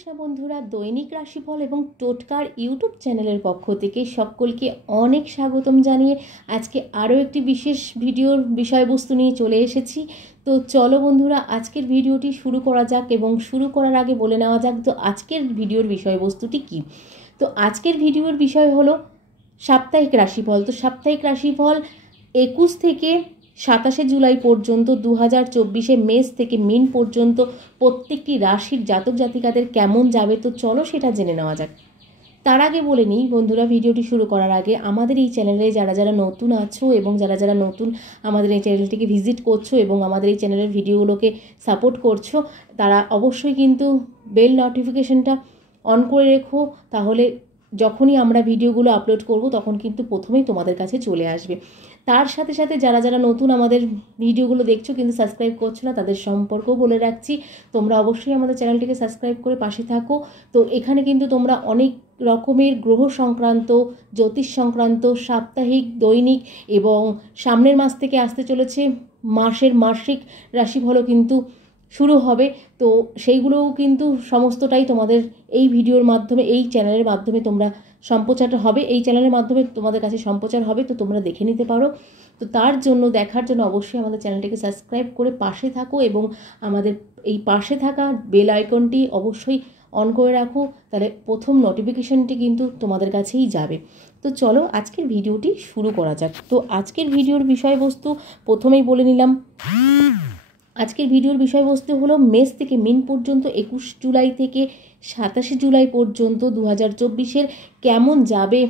কৃষ্ণ বন্ধুরা, দৈনিক রাশিফল এবং টোটকার ইউটিউব চ্যানেলের পক্ষ থেকে সকলকে অনেক স্বাগতম জানিয়ে আজকে আরও একটি বিশেষ ভিডিওর বিষয়বস্তু নিয়ে চলে এসেছি। তো চলো বন্ধুরা, আজকের ভিডিওটি শুরু করা যাক এবং শুরু করার আগে বলে নেওয়া যাক তো আজকের ভিডিওর বিষয়বস্তুটি কী। তো আজকের ভিডিওর বিষয় হলো সাপ্তাহিক রাশিফল। তো সাপ্তাহিক রাশিফল 21 থেকে 27 জুলাই পর্যন্ত 2024 মেষ থেকে মীন পর্যন্ত প্রত্যেকটি রাশির জাতক জাতিকাদের কেমন যাবে। তো চলো সেটা জেনে নেওয়া যাক। তার আগে বলে নিই বন্ধুরা, ভিডিওটি শুরু করার আগে আমাদের এই চ্যানেলে যারা যারা নতুন আছো এবং যারা যারা নতুন আমাদের এই চ্যানেলটিকে ভিজিট করছো এবং আমাদের এই চ্যানেলের ভিডিওগুলোকে সাপোর্ট করছো, তারা অবশ্যই কিন্তু বেল নোটিফিকেশনটা অন করে রেখো, তাহলে যখনই আমরা ভিডিওগুলো আপলোড করব তখন কিন্তু প্রথমেই তোমাদের কাছে চলে আসবে। তার সাথে সাথে যারা যারা নতুন আমাদের ভিডিওগুলো দেখছো কিন্তু সাবস্ক্রাইব করছো না, তাদের সম্পর্কেও বলে রাখছি, তোমরা অবশ্যই আমাদের চ্যানেলটিকে সাবস্ক্রাইব করে পাশে থাকো। তো এখানে কিন্তু তোমরা অনেক রকমের গ্রহ সংক্রান্ত, জ্যোতিষ সংক্রান্ত, সাপ্তাহিক, দৈনিক এবং সামনের মাস থেকে আসতে চলেছে মাসের মাসিক রাশিফলও কিন্তু শুরু হবে। তো সেইগুলোও কিন্তু সমস্তটাই তোমাদের এই ভিডিওর মাধ্যমে, এই চ্যানেলের মাধ্যমে তোমরা সম্প্রচার হবে, এই চ্যানেলের মাধ্যমে তোমাদের কাছে সম্প্রচার হবে, তো তোমরা দেখে নিতে পারো। তো তার জন্য দেখার জন্য অবশ্যই আমাদের চ্যানেলটিকে সাবস্ক্রাইব করে পাশে থাকো এবং আমাদের এই পাশে থাকা বেল আইকনটি অবশ্যই অন করে রাখো, তাহলে প্রথম নোটিফিকেশনটি কিন্তু তোমাদের কাছেই যাবে। তো চলো আজকের ভিডিওটি শুরু করা যাক। তো আজকের ভিডিওর বিষয়বস্তু প্রথমেই বলে নিলাম। আজকের ভিডিওর বিষয়বস্তু হলো মেষ থেকে মীন পর্যন্ত 21 জুলাই থেকে 27 জুলাই পর্যন্ত 2024 কেমন যাবে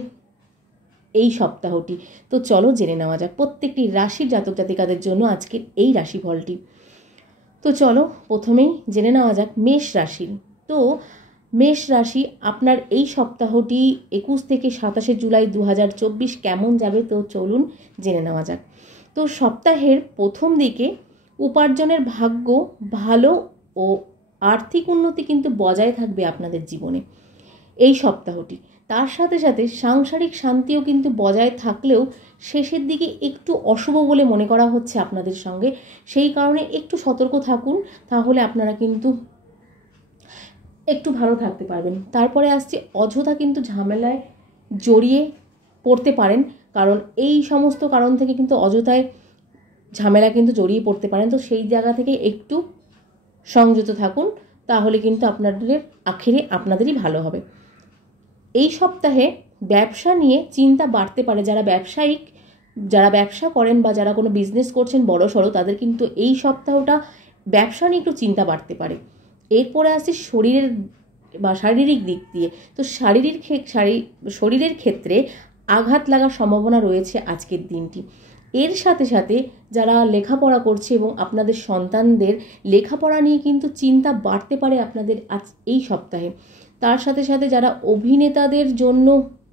এই সপ্তাহটি। তো চলো জেনে নেওয়া যাক প্রত্যেকটি রাশির জাতক জাতিকাদের জন্য আজকের এই রাশিফলটি। তো চলো প্রথমেই জেনে নেওয়া যাক মেষ রাশির। তো মেষ রাশি, আপনার এই সপ্তাহটি 21 থেকে 27 জুলাই 2024 কেমন যাবে তো চলুন জেনে নেওয়া যাক। তো সপ্তাহের প্রথম দিকে উপার্জনের ভাগ্য ভালো ও আর্থিক উন্নতি কিন্তু বজায় থাকবে আপনাদের জীবনে এই সপ্তাহটি। তার সাথে সাথে সাংসারিক শান্তিও কিন্তু বজায় থাকলেও শেষের দিকে একটু অশুভ বলে মনে করা হচ্ছে আপনাদের সঙ্গে, সেই কারণে একটু সতর্ক থাকুন, তাহলে আপনারা কিন্তু একটু ভালো থাকতে পারবেন। তারপরে আসছে অযথা কিন্তু ঝামেলায় জড়িয়ে পড়তে পারেন, কারণ এই সমস্ত কারণ থেকে কিন্তু অযথায় ঝামেলা কিন্তু জড়িয়ে পড়তে পারেন। তো সেই জায়গা থেকে একটু সংযত থাকুন, তাহলে কিন্তু আপনাদের আখেরে আপনাদেরই ভালো হবে। এই সপ্তাহে ব্যবসা নিয়ে চিন্তা বাড়তে পারে। যারা ব্যবসা করেন বা যারা কোনো বিজনেস করছেন বড় সড়ো, তাদের কিন্তু এই সপ্তাহটা ব্যবসা নিয়ে একটু চিন্তা বাড়তে পারে। এরপরে আসছে শরীরের বা শারীরিক দিক দিয়ে। তো শরীরের ক্ষেত্রে আঘাত লাগার সম্ভাবনা রয়েছে আজকের দিনটি। এর সাথে সাথে যারা লেখাপড়া করছে এবং আপনাদের সন্তানদের লেখাপড়া নিয়ে কিন্তু চিন্তা বাড়তে পারে আপনাদের আজ এই সপ্তাহে। তার সাথে সাথে যারা অভিনেতাদের জন্য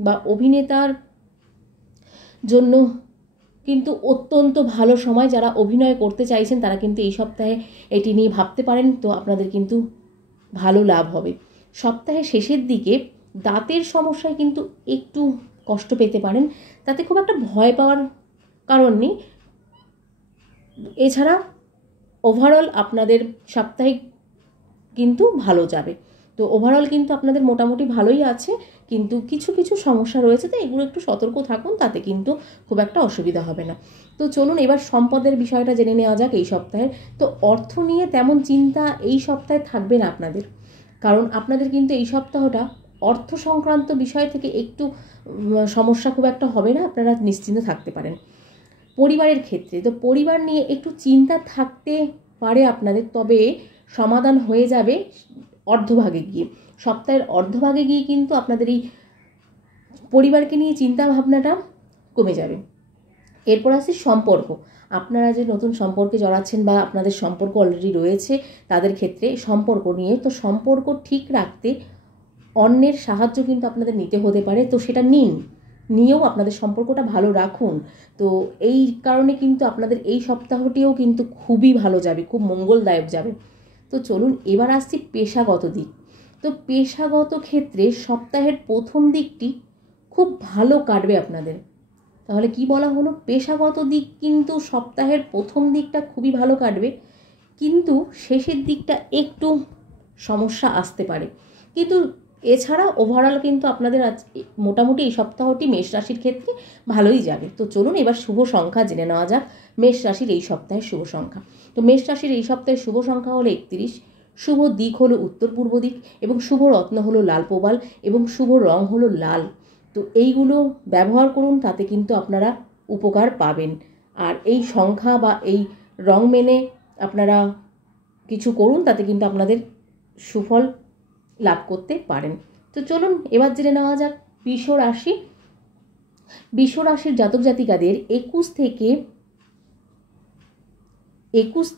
বা অভিনেতার জন্য কিন্তু অত্যন্ত ভালো সময়, যারা অভিনয় করতে চাইছেন তারা কিন্তু এই সপ্তাহে এটি নিয়ে ভাবতে পারেন, তো আপনাদের কিন্তু ভালো লাভ হবে। সপ্তাহের শেষের দিকে দাঁতের সমস্যায় কিন্তু একটু কষ্ট পেতে পারেন, তাতে খুব একটা ভয় পাওয়ার কারণ নেই। এছাড়া ওভারঅল আপনাদের সাপ্তাহিক কিন্তু ভালো যাবে। তো ওভারঅল কিন্তু আপনাদের মোটামুটি ভালোই আছে, কিন্তু কিছু কিছু সমস্যা রয়েছে, তো এগুলো একটু সতর্ক থাকুন, তাতে কিন্তু খুব একটা অসুবিধা হবে না। তো চলুন এবার সম্পদের বিষয়টা জেনে নেওয়া যাক এই সপ্তাহের। তো অর্থ নিয়ে তেমন চিন্তা এই সপ্তাহে থাকবে না আপনাদের, কারণ আপনাদের কিন্তু এই সপ্তাহটা অর্থ সংক্রান্ত বিষয় থেকে একটু সমস্যা খুব একটা হবে না, আপনারা নিশ্চিন্ত থাকতে পারেন। পরিবারের ক্ষেত্রে তো পরিবার নিয়ে একটু চিন্তা থাকতে পারে আপনাদের, তবে সমাধান হয়ে যাবে অর্ধভাগে গিয়ে। সপ্তাহের অর্ধভাগে গিয়ে কিন্তু আপনাদের এই পরিবারকে নিয়ে চিন্তা ভাবনাটা কমে যাবে। এরপর আসছে সম্পর্ক। আপনারা যে নতুন সম্পর্কে জড়াচ্ছেন বা আপনাদের সম্পর্ক অলরেডি রয়েছে তাদের ক্ষেত্রে সম্পর্ক নিয়ে, তো সম্পর্ক ঠিক রাখতে অন্যের সাহায্য কিন্তু আপনাদের নিতে হতে পারে, তো সেটা নিয়েও আপনাদের সম্পর্কটা ভালো রাখুন। তো এই কারণে কিন্তু আপনাদের এই সপ্তাহটিও কিন্তু খুবই ভালো যাবে, খুব মঙ্গলদায়ক যাবে। তো চলুন এবার আসছি পেশাগত দিক। তো পেশাগত ক্ষেত্রে সপ্তাহের প্রথম দিকটি খুব ভালো কাটবে আপনাদের। তাহলে কি বলা হলো, পেশাগত দিক কিন্তু সপ্তাহের প্রথম দিকটা খুবই ভালো কাটবে, কিন্তু শেষের দিকটা একটু সমস্যা আসতে পারে। কিন্তু এছাড়া ওভারঅল কিন্তু আপনাদের আজ মোটামুটি এই সপ্তাহটি মেষ রাশির ক্ষেত্রে ভালোই যাবে। তো চলুন এবার শুভ সংখ্যা জেনে নেওয়া যাক মেষ রাশির এই সপ্তাহের শুভ সংখ্যা। তো মেষ রাশির এই সপ্তাহের শুভ সংখ্যা হলো 31, শুভ দিক হলো উত্তর পূর্ব দিক এবং শুভ রত্ন হলো লাল প্রবাল এবং শুভ রং হলো লাল। তো এইগুলো ব্যবহার করুন, তাতে কিন্তু আপনারা উপকার পাবেন। আর এই সংখ্যা বা এই রং মেনে আপনারা কিছু করুন, তাতে কিন্তু আপনাদের সুফল লাভ করতে পারেন। তো চলুন এবার জেনে নেওয়া যাক বৃষ রাশি। বৃষ রাশির জাতক জাতিকাদের 21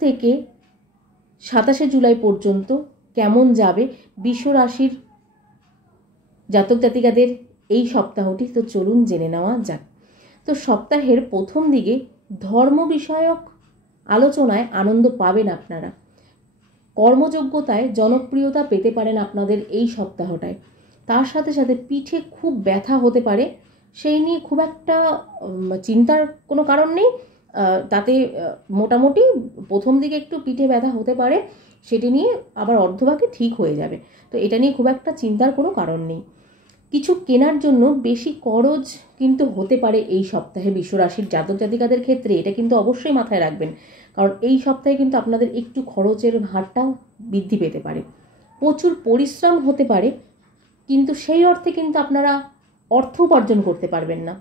থেকে 27 জুলাই পর্যন্ত কেমন যাবে বৃষ রাশির জাতক জাতিকাদের এই সপ্তাহটি। তো চলুন জেনে নেওয়া যাক। তো সপ্তাহের প্রথম দিকে ধর্ম বিষয়ক আলোচনায় আনন্দ পাবেন আপনারা। কর্মযোগ্যতায় জনপ্রিয়তা পেতে পারেন আপনাদের এই সপ্তাহটায়। তার সাথে সাথে পিঠে খুব ব্যথা হতে পারে, সেই নিয়ে খুব একটা চিন্তার কোনো কারণ নেই। তাতে মোটামুটি প্রথম দিকে একটু পিঠে ব্যথা হতে পারে, সেটি নিয়ে আবার অর্ধভাগে ঠিক হয়ে যাবে। তো এটা নিয়ে খুব একটা চিন্তার কোনো কারণ নেই। কিছু কেনার জন্য বেশি খরচ কিন্তু হতে পারে এই সপ্তাহে বৃষ রাশির জাতক জাতিকাদের ক্ষেত্রে। এটা কিন্তু অবশ্যই মাথায় রাখবেন, কারণ এই সপ্তাহে কিন্তু আপনাদের একটু খরচের হারটা বৃদ্ধি পেতে পারে। প্রচুর পরিশ্রম হতে পারে, কিন্তু সেই অর্থে কিন্তু আপনারা অর্থ উপার্জন করতে পারবেন না।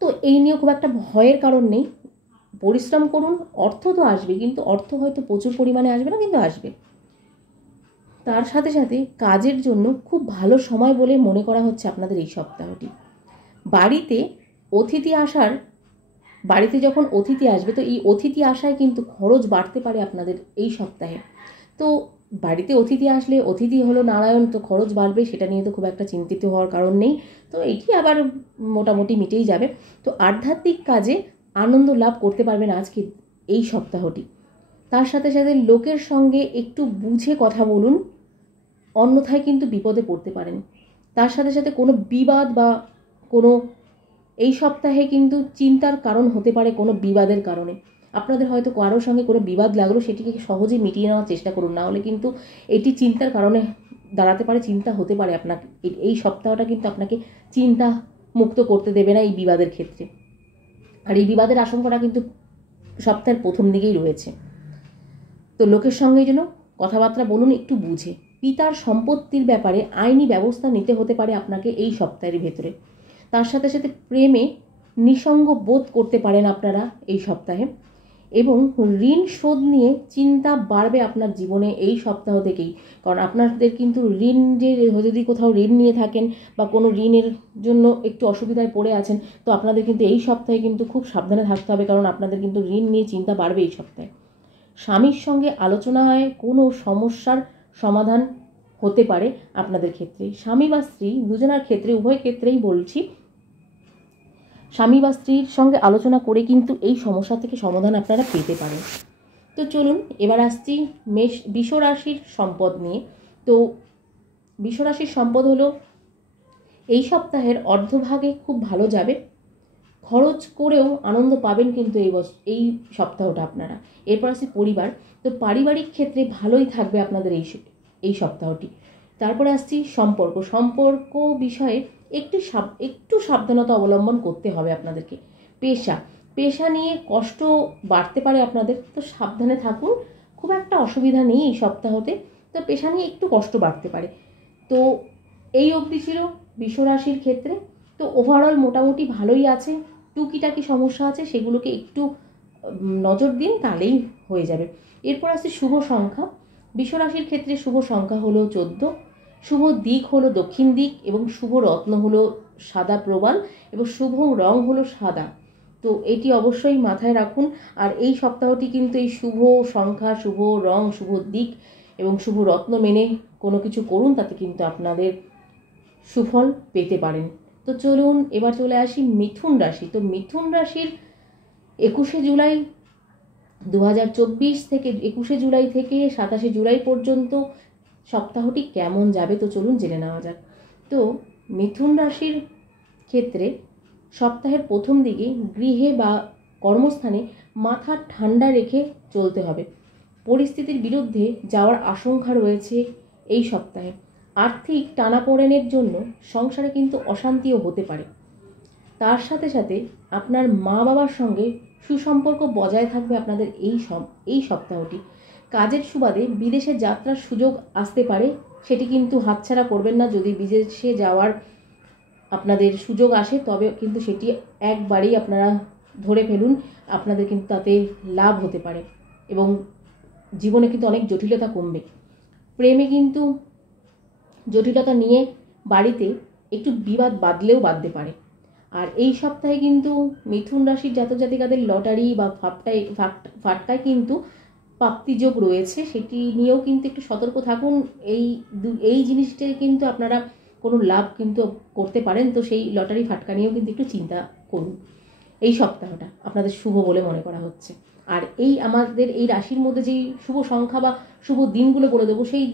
তো এই নিয়ে খুব একটা ভয়ের কারণ নেই। পরিশ্রম করুন, অর্থ তো আসবে, কিন্তু অর্থ হয়তো প্রচুর পরিমাণে আসবে না, কিন্তু আসবে। তার সাথে সাথে কাজের জন্য খুব ভালো সময় বলে মনে করা হচ্ছে আপনাদের এই সপ্তাহটি। বাড়িতে যখন অতিথি আসবে, তো এই অতিথি আসায় কিন্তু খরচ বাড়তে পারে আপনাদের এই সপ্তাহে। তো বাড়িতে অতিথি আসলে, অতিথি হলো নারায়ণ, তো খরচ বাড়বে, সেটা নিয়ে তো খুব একটা চিন্তিত হওয়ার কারণ নেই। তো এটি আবার মোটামুটি মিটেই যাবে। তো আধ্যাত্মিক কাজে আনন্দ লাভ করতে পারবেন আজকে এই সপ্তাহটি। তার সাথে সাথে লোকের সঙ্গে একটু বুঝে কথা বলুন, অন্যথায় কিন্তু বিপদে পড়তে পারেন। তার সাথে সাথে কোনো বিবাদ বা কোনো এই সপ্তাহে কিন্তু চিন্তার কারণ হতে পারে কোনো বিবাদের কারণে। আপনাদের হয়তো কারোর সঙ্গে কোনো বিবাদ লাগলো, সেটিকে সহজে মিটিয়ে নেওয়ার চেষ্টা করুন, না হলে কিন্তু এটি চিন্তার কারণে দাঁড়াতে পারে, চিন্তা হতে পারে আপনাকে। এই সপ্তাহটা কিন্তু আপনাকে চিন্তা মুক্ত করতে দেবে না এই বিবাদের ক্ষেত্রে। আর এই বিবাদের আশঙ্কাটা কিন্তু সপ্তাহের প্রথম দিকেই রয়েছে। তো লোকের সঙ্গে যেন কথাবার্তা বলুন একটু বুঝে। পিতার সম্পত্তির ব্যাপারে আইনি ব্যবস্থা নিতে হতে পারে আপনাকে এই সপ্তাহের ভেতরে। তার সাথে সাথে প্রেমে নিঃসঙ্গ বোধ করতে পারেন আপনারা এই সপ্তাহে, এবং ঋণ শোধ নিয়ে চিন্তা বাড়বে আপনার জীবনে এই সপ্তাহ থেকেই। কারণ আপনাদের কিন্তু ঋণ, যদি কোথাও ঋণ নিয়ে থাকেন বা কোনো ঋণের জন্য একটু অসুবিধায় পড়ে আছেন, তো আপনাদের কিন্তু এই সপ্তাহে কিন্তু খুব সাবধানে থাকতে হবে, কারণ আপনাদের কিন্তু ঋণ নিয়ে চিন্তা বাড়বে এই সপ্তাহে। স্বামীর সঙ্গে আলোচনায় কোনো সমস্যার সমাধান হতে পারে আপনাদের ক্ষেত্রে। স্বামী বা স্ত্রী দুজনের ক্ষেত্রে, উভয় ক্ষেত্রেই বলছি, স্বামী বা স্ত্রীর সঙ্গে আলোচনা করে কিন্তু এই সমস্যা থেকে সমাধান আপনারা পেতে পারেন। তো চলুন এবার আসছি বৃষ রাশির সম্পদ নিয়ে। তো বৃষ রাশির সম্পদ হলো এই সপ্তাহের অর্ধভাগে খুব ভালো যাবে। খরচ করেও আনন্দ পাবেন কিন্তু এই সপ্তাহটা আপনারা। এরপর আসি পরিবার। তো পারিবারিক ক্ষেত্রে ভালোই থাকবে আপনাদের এই সপ্তাহটি। তারপরে আসছি সম্পর্ক বিষয়ে একটু সাবধানতা অবলম্বন করতে হবে আপনাদেরকে। পেশা নিয়ে কষ্ট বাড়তে পারে আপনাদের, তো সাবধানে থাকুন। খুব একটা অসুবিধা নেই এই সপ্তাহতে, তো পেশা নিয়ে একটু কষ্ট বাড়তে পারে। তো এই অবধি ছিল বৃষ রাশির ক্ষেত্রে। তো ওভারঅল মোটামুটি ভালোই আছে। টুকিটাকি সমস্যা আছে, সেগুলোকে একটু নজর দিন, তাহলেই হয়ে যাবে। এরপর আছে শুভ সংখ্যা। বৃষ রাশির ক্ষেত্রে শুভ সংখ্যা হলো 14, শুভ দিক হলো দক্ষিণ দিক এবং শুভ রত্ন হলো সাদা প্রবাল এবং শুভ রং হলো সাদা। তো এটি অবশ্যই মাথায় রাখুন। আর এই সপ্তাহটি কিন্তু এই শুভ সংখ্যা, শুভ রং, শুভ দিক এবং শুভ রত্ন মেনে কোনো কিছু করুন, তাতে কিন্তু আপনাদের সুফল পেতে পারেন। তো চলুন এবার চলে আসি মিথুন রাশি। তো মিথুন রাশির 21 জুলাই 2024 থেকে 21 জুলাই থেকে 27 জুলাই পর্যন্ত সপ্তাহটি কেমন যাবে, তো চলুন জেনে নেওয়া যাক। তো মিথুন রাশির ক্ষেত্রে সপ্তাহের প্রথম দিকে গৃহে বা কর্মস্থানে মাথা ঠান্ডা রেখে চলতে হবে। পরিস্থিতির বিরুদ্ধে যাওয়ার আশঙ্কা রয়েছে এই সপ্তাহে। আর্থিক টানাপোড়েনের জন্য সংসারে কিন্তু অশান্তিও হতে পারে। তার সাথে সাথে আপনার মা বাবার সঙ্গে সুসম্পর্ক বজায় থাকবে আপনাদের এই সপ্তাহটি। কাজের সুবাদে বিদেশে যাত্রার সুযোগ আসতে পারে, সেটি কিন্তু হাতছাড়া করবেন না। যদি বিদেশে যাওয়ার আপনাদের সুযোগ আসে তবে কিন্তু সেটি একবারেই আপনারা ধরে ফেলুন, আপনাদের কিন্তু তাতে লাভ হতে পারে এবং জীবনে কিন্তু অনেক জটিলতা কমবে। প্রেমে কিন্তু জটিলতা নিয়ে বাড়িতে একটু বিবাদ বাঁধতে পারে। আর এই সপ্তাহে কিন্তু মিথুন রাশির জাতক জাতিকাদের লটারি বা ফাটকায় কিন্তু প্রাপ্তিযোগ রয়েছে, সেটি নিয়েও কিন্তু একটু সতর্ক থাকুন। এই জিনিসটা কিন্তু আপনারা কোনো লাভ কিন্তু করতে পারেন, তো সেই লটারি ফাটকা নিয়েও কিন্তু একটু চিন্তা করুন। এই সপ্তাহটা আপনাদের শুভ বলে মনে করা হচ্ছে। আর আমাদের এই রাশির মধ্যে যেই শুভ সংখ্যা বা শুভ দিনগুলো বলে দেবো, সেই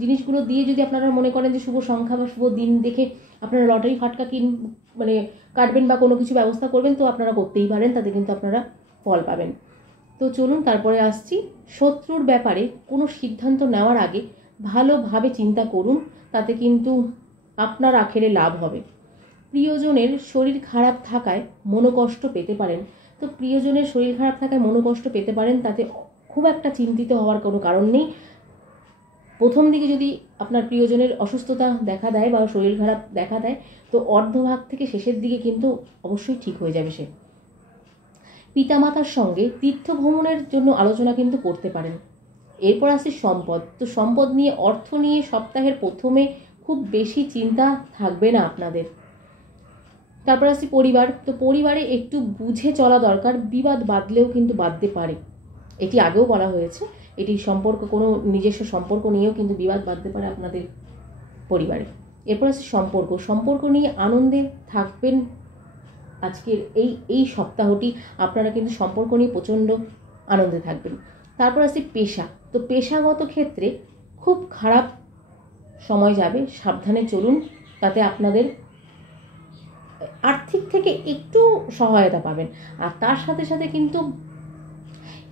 জিনিসগুলো দিয়ে যদি আপনারা মনে করেন যে শুভ সংখ্যা বা শুভ দিন দেখে আপনারা লটারি ফাটকা কাটবেন বা কোনো কিছু ব্যবস্থা করবেন, তো আপনারা করতেই পারেন, তাতে কিন্তু আপনারা ফল পাবেন। তো চলুন তারপরে আসছি। শত্রুর ব্যাপারে কোনো সিদ্ধান্ত নেওয়ার আগে ভালোভাবে চিন্তা করুন, তাতে কিন্তু আপনার আখেরে লাভ হবে। প্রিয়জনের শরীর খারাপ থাকায় মনোকষ্ট পেতে পারেন। তো প্রিয়জনের শরীর খারাপ থাকায় মনোকষ্ট পেতে পারেন, তাতে খুব একটা চিন্তিত হওয়ার কোনো কারণ নেই। প্রথম দিকে যদি আপনার প্রিয়জনের অসুস্থতা দেখা দেয় বা শরীর খারাপ দেখা দেয়, তো অর্ধভাগ থেকে শেষের দিকে কিন্তু অবশ্যই ঠিক হয়ে যাবে সে। পিতামাতার সঙ্গে তীর্থ ভ্রমণের জন্য আলোচনা কিন্তু করতে পারেন। এরপর আসছে সম্পদ। তো সম্পদ নিয়ে, অর্থ নিয়ে সপ্তাহের প্রথমে খুব বেশি চিন্তা থাকবে না আপনাদের। তারপর আসছি পরিবার। তো পরিবারে একটু বুঝে চলা দরকার, বিবাদ বাঁধলেও কিন্তু বাঁধতে পারে। এটি আগেও বলা হয়েছে, এটি সম্পর্ক, কোনো নিজস্ব সম্পর্ক নিয়েও কিন্তু বিবাদ বাঁধতে পারে আপনাদের পরিবারে। এরপর আছে সম্পর্ক নিয়ে আনন্দে থাকবেন। আজকের এই সপ্তাহটি আপনারা কিন্তু সম্পর্ক নিয়ে প্রচণ্ড আনন্দে থাকবেন। তারপর আছে পেশা। তো পেশাগত ক্ষেত্রে খুব খারাপ সময় যাবে, সাবধানে চলুন, তাতে আপনাদের আর্থিক থেকে একটু সহায়তা পাবেন। আর তার সাথে সাথে কিন্তু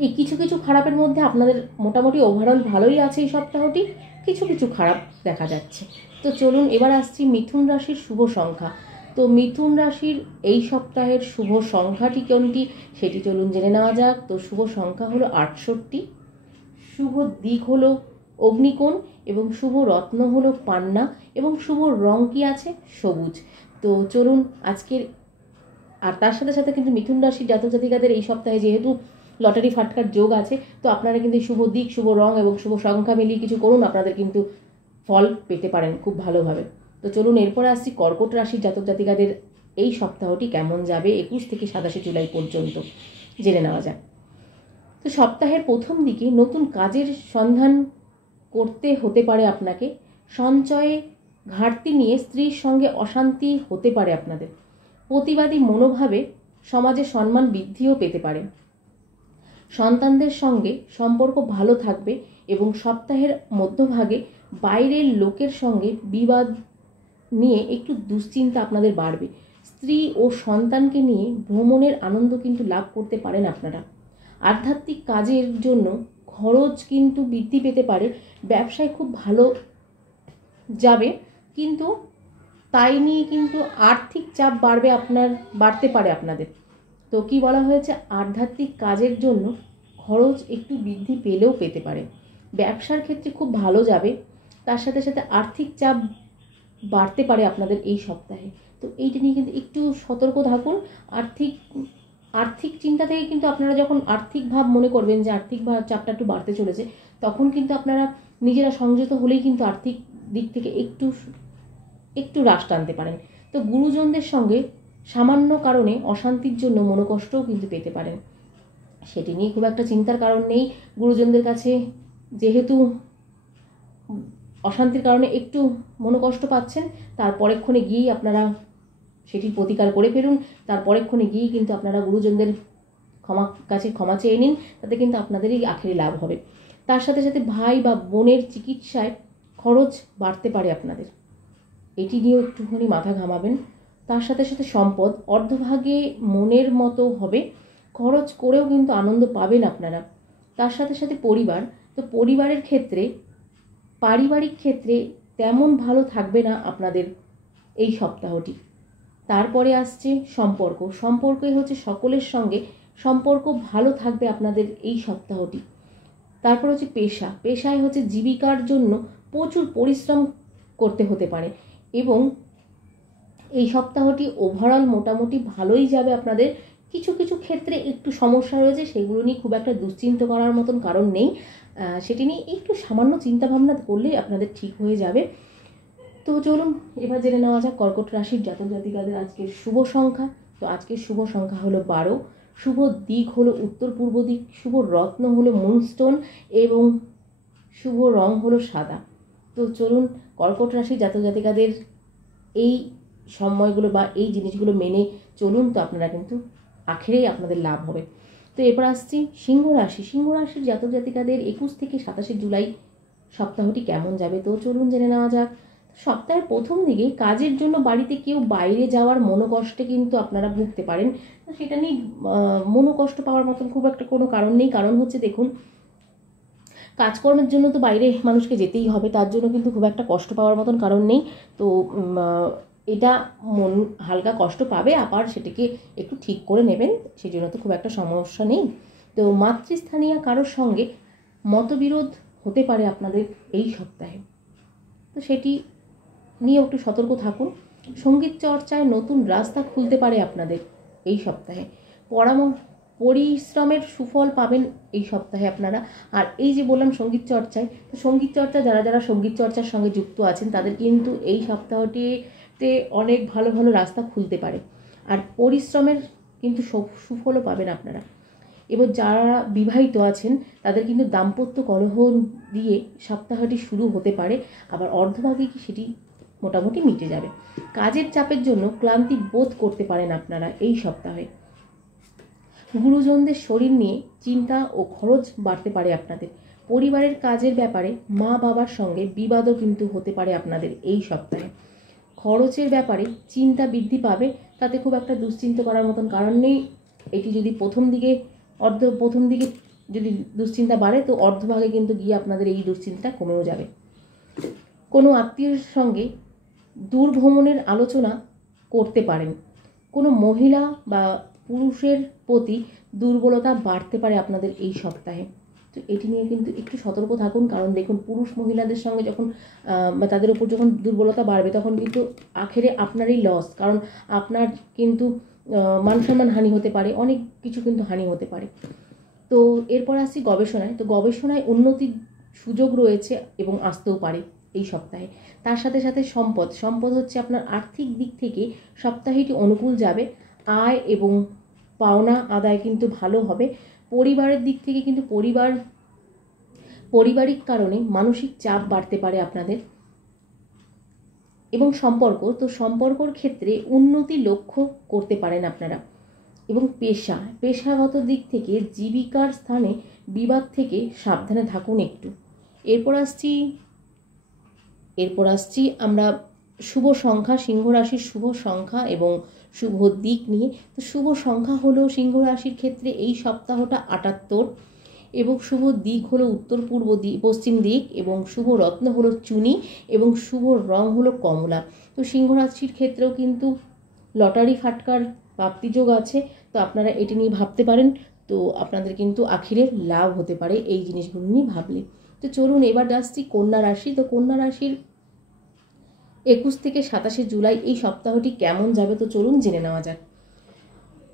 এই কিছু কিছু খারাপের মধ্যে আপনাদের মোটামুটি ওভারঅল ভালোই আছে এই সপ্তাহটি, কিছু কিছু খারাপ দেখা যাচ্ছে। তো চলুন এবার আসছি মিথুন রাশির শুভ সংখ্যা। তো মিথুন রাশির এই সপ্তাহের শুভ সংখ্যাটি কোনটি সেটি চলুন জেনে নেওয়া যাক। তো শুভ সংখ্যা হলো 68, শুভ দিক হলো অগ্নিকোণ এবং শুভ রত্ন হলো পান্না এবং শুভ রং কি আছে সবুজ। তো চলুন আজকের, আর তার সাথে সাথে কিন্তু মিথুন রাশির জাতক জাতিকাদের এই সপ্তাহে যেহেতু লটারি ফাটকার যোগ আছে, তো আপনারা কিন্তু শুভ দিক, শুভ রং এবং শুভ সংখ্যা মিলিয়ে কিছু করুন, আপনাদের কিন্তু ফল পেতে পারেন খুব ভালোভাবে। তো চলুন এরপরে আসছি কর্কট রাশির জাতক জাতিকাদের এই সপ্তাহটি কেমন যাবে 21 থেকে 27 জুলাই পর্যন্ত জেনে নেওয়া যাক। তো সপ্তাহের প্রথম দিকে নতুন কাজের সন্ধান করতে হতে পারে আপনাকে। সঞ্চয়ে ঘাটতি নিয়ে স্ত্রীর সঙ্গে অশান্তি হতে পারে আপনাদের। প্রতিবাদী মনোভাবে সমাজে সম্মান বৃদ্ধিও পেতে পারে। সন্তানদের সঙ্গে সম্পর্ক ভালো থাকবে এবং সপ্তাহের মধ্যভাগে বাইরের লোকের সঙ্গে বিবাদ নিয়ে একটু দুশ্চিন্তা আপনাদের বাড়বে। স্ত্রী ও সন্তানকে নিয়ে ভ্রমণের আনন্দ কিন্তু লাভ করতে পারেন আপনারা। আধ্যাত্মিক কাজের জন্য খরচ কিন্তু বৃদ্ধি পেতে পারে। ব্যবসায় খুব ভালো যাবে, কিন্তু তাই নিয়ে কিন্তু আর্থিক চাপ বাড়তে পারে আপনাদের। তো কি বলা হয়েছে, আধ্যাত্মিক কাজের জন্য খরচ একটু বৃদ্ধি পেলেও পেতে পারে। ব্যবসার ক্ষেত্রে খুব ভালো যাবে, তার সাথে সাথে আর্থিক চাপ বাড়তে পারে আপনাদের এই সপ্তাহে। তো এইটা নিয়ে কিন্তু একটু সতর্ক থাকুন। আর্থিক চিন্তা থেকে কিন্তু আপনারা যখন আর্থিক ভাব মনে করবেন যে আর্থিক চাপটা একটু বাড়তে চলেছে, তখন কিন্তু আপনারা নিজেরা সংযত হলেই কিন্তু আর্থিক দিক থেকে একটু হ্রাস টানতে পারেন। তো গুরুজনদের সঙ্গে সামান্য কারণে অশান্তির জন্য মনোকষ্টও কিন্তু পেতে পারেন, সেটি নিয়ে খুব একটা চিন্তার কারণ নেই। গুরুজনদের কাছে যেহেতু অশান্তির কারণে একটু মনোকষ্ট পাচ্ছেন, তারপরেক্ষণে গিয়েই আপনারা সেটির প্রতিকার করে ফেলুন। তারপরেক্ষণে গিয়েই কিন্তু আপনারা গুরুজনদের ক্ষমা চেয়ে নিন, তাতে কিন্তু আপনাদেরই আখেরে লাভ হবে। তার সাথে সাথে ভাই বা বোনের চিকিৎসায় খরচ বাড়তে পারে আপনাদের, এটি নিয়েও একটুখানি মাথা ঘামাবেন। তার সাথে সাথে সম্পদ অর্ধভাগে মনের মতো হবে, খরচ করেও কিন্তু আনন্দ পাবেন আপনারা। তার সাথে সাথে পরিবার, তো পারিবারিক ক্ষেত্রে তেমন ভালো থাকবে না আপনাদের এই সপ্তাহটি। তারপরে আসছে সম্পর্ক। সম্পর্কই হচ্ছে সকলের সঙ্গে সম্পর্ক ভালো থাকবে আপনাদের এই সপ্তাহটি। তারপর হচ্ছে পেশা। পেশায় হচ্ছে জীবিকার জন্য প্রচুর পরিশ্রম করতে হতে পারে এবং এই সপ্তাহটি ওভারঅল মোটামুটি ভালোই যাবে আপনাদের। কিছু কিছু ক্ষেত্রে একটু সমস্যা রয়েছে, সেগুলো নিয়ে খুব একটা দুশ্চিন্তা করার মতন কারণ নেই। সেটি নিয়ে একটু সামান্য চিন্তাভাবনা করলেই আপনাদের ঠিক হয়ে যাবে। তো চলুন এবার জেনে নেওয়া যাক কর্কট রাশির জাতক জাতিকাদের আজকের শুভ সংখ্যা। তো আজকের শুভ সংখ্যা হলো 12, শুভ দিক হলো উত্তর পূর্ব দিক, শুভ রত্ন হলো মুনস্টোন এবং শুভ রং হলো সাদা। তো চলুন কর্কট রাশির জাতক জাতিকাদের এই সময়গুলো বা এই জিনিসগুলো মেনে চলুন, তো আপনারা কিন্তু আখেরেই আপনাদের লাভ হবে। তো এরপর আসছি সিংহ রাশি। সিংহ রাশির জাতক জাতিকাদের 21 থেকে 27 জুলাই সপ্তাহটি কেমন যাবে, তো চলুন জেনে নেওয়া যাক। সপ্তাহের প্রথম দিকে কাজের জন্য বাড়িতে কেউ বাইরে যাওয়ার মনোকষ্টে কিন্তু আপনারা ভুগতে পারেন। সেটা নিয়ে মনোকষ্ট পাওয়ার মতন খুব একটা কোনো কারণ নেই। কারণ হচ্ছে দেখুন, কাজকর্মের জন্য তো বাইরে মানুষকে যেতেই হবে, তার জন্য কিন্তু খুব একটা কষ্ট পাওয়ার মতন কারণ নেই। তো এটা মন হালকা কষ্ট পাবে, আবার সেটাকে একটু ঠিক করে নেবেন, সেই জন্য তো খুব একটা সমস্যা নেই। তো মাতৃস্থানীয় কারোর সঙ্গে মতবিরোধ হতে পারে আপনাদের এই সপ্তাহে, তো সেটি নিয়ে একটু সতর্ক থাকুন। সঙ্গীত চর্চায় নতুন রাস্তা খুলতে পারে আপনাদের এই সপ্তাহে। পরিশ্রমের সুফল পাবেন এই সপ্তাহে আপনারা। আর এই যে বললাম সঙ্গীত চর্চায়, তো সঙ্গীত চর্চা যারা যারা সঙ্গীত চর্চার সঙ্গে যুক্ত আছেন তাদের কিন্তু এই সপ্তাহটিতে অনেক ভালো ভালো রাস্তা খুলতে পারে। আর পরিশ্রমের কিন্তু সুফলও পাবেন আপনারা। এবং যারা বিবাহিত আছেন তাদের কিন্তু দাম্পত্য কলহ দিয়ে সপ্তাহটি শুরু হতে পারে, আবার অর্ধভাগে কি সেটি মোটামুটি মিটে যাবে। কাজের চাপের জন্য ক্লান্তি বোধ করতে পারেন আপনারা এই সপ্তাহে। গুরুজনদের শরীর নিয়ে চিন্তা ও খরচ বাড়তে পারে আপনাদের। পরিবারের কাজের ব্যাপারে মা বাবার সঙ্গে বিবাদও কিন্তু হতে পারে আপনাদের এই সপ্তাহে। খরচের ব্যাপারে চিন্তা বৃদ্ধি পাবে, তাতে খুব একটা দুশ্চিন্তা করার মতন কারণ নেই। এটি যদি প্রথম দিকে যদি দুশ্চিন্তা বাড়ে, তো অর্ধভাগে কিন্তু গিয়ে আপনাদের এই দুশ্চিন্তা কমেও যাবে। কোনো আত্মীয়ের সঙ্গে দূর ভ্রমণের আলোচনা করতে পারেন। কোনো মহিলা বা পুরুষের প্রতি দুর্বলতা বাড়তে পারে আপনাদের এই সপ্তাহে, তো এটি নিয়ে কিন্তু একটু সতর্ক থাকুন। কারণ দেখুন, পুরুষ মহিলাদের সঙ্গে যখন তাদের উপর যখন দুর্বলতা বাড়বে, তখন কিন্তু আখেরে আপনারই লস। কারণ আপনার কিন্তু মান সম্মান হানি হতে পারে, অনেক কিছু কিন্তু হানি হতে পারে। তো এরপর আসছি গবেষণায়। তো গবেষণায় উন্নতির সুযোগ রয়েছে এবং আসতেও পারে এই সপ্তাহে। তার সাথে সাথে সম্পদ হচ্ছে আপনার আর্থিক দিক থেকে সপ্তাহটি অনুকূল যাবে। আয় এবং পাওনা আদায় কিন্তু ভালো হবে। পরিবারের দিক থেকে কিন্তু পারিবারিক কারণে মানসিক চাপ বাড়তে পারে আপনাদের। এবং সম্পর্কর ক্ষেত্রে উন্নতি লক্ষ্য করতে পারেন আপনারা। এবং পেশাগত দিক থেকে জীবিকার স্থানে বিবাদ থেকে সাবধানে থাকুন একটু। এরপর আসছি আমরা শুভ সংখ্যা, সিংহ রাশির শুভ সংখ্যা এবং শুভ দিক নিয়ে। তো শুভ সংখ্যা হলো সিংহ রাশির ক্ষেত্রে এই সপ্তাহটা 78 এবং শুভ দিক হলো উত্তর পূর্ব দিক, পশ্চিম দিক, এবং শুভ রত্ন হলো চুনি এবং শুভ রং হলো কমলা। তো সিংহ রাশির ক্ষেত্রেও কিন্তু লটারি ফাটকার প্রাপ্তিযোগ আছে, তো আপনারা এটি নিয়ে ভাবতে পারেন। তো আপনাদের কিন্তু আখিরে লাভ হতে পারে এই জিনিসগুলো নিয়ে ভাবলে। তো চলুন এবার আসছি কন্যা রাশি। তো কন্যা রাশির 21 থেকে 27 জুলাই এই সপ্তাহটি কেমন যাবে, তো চলুন জেনে নেওয়া যাক।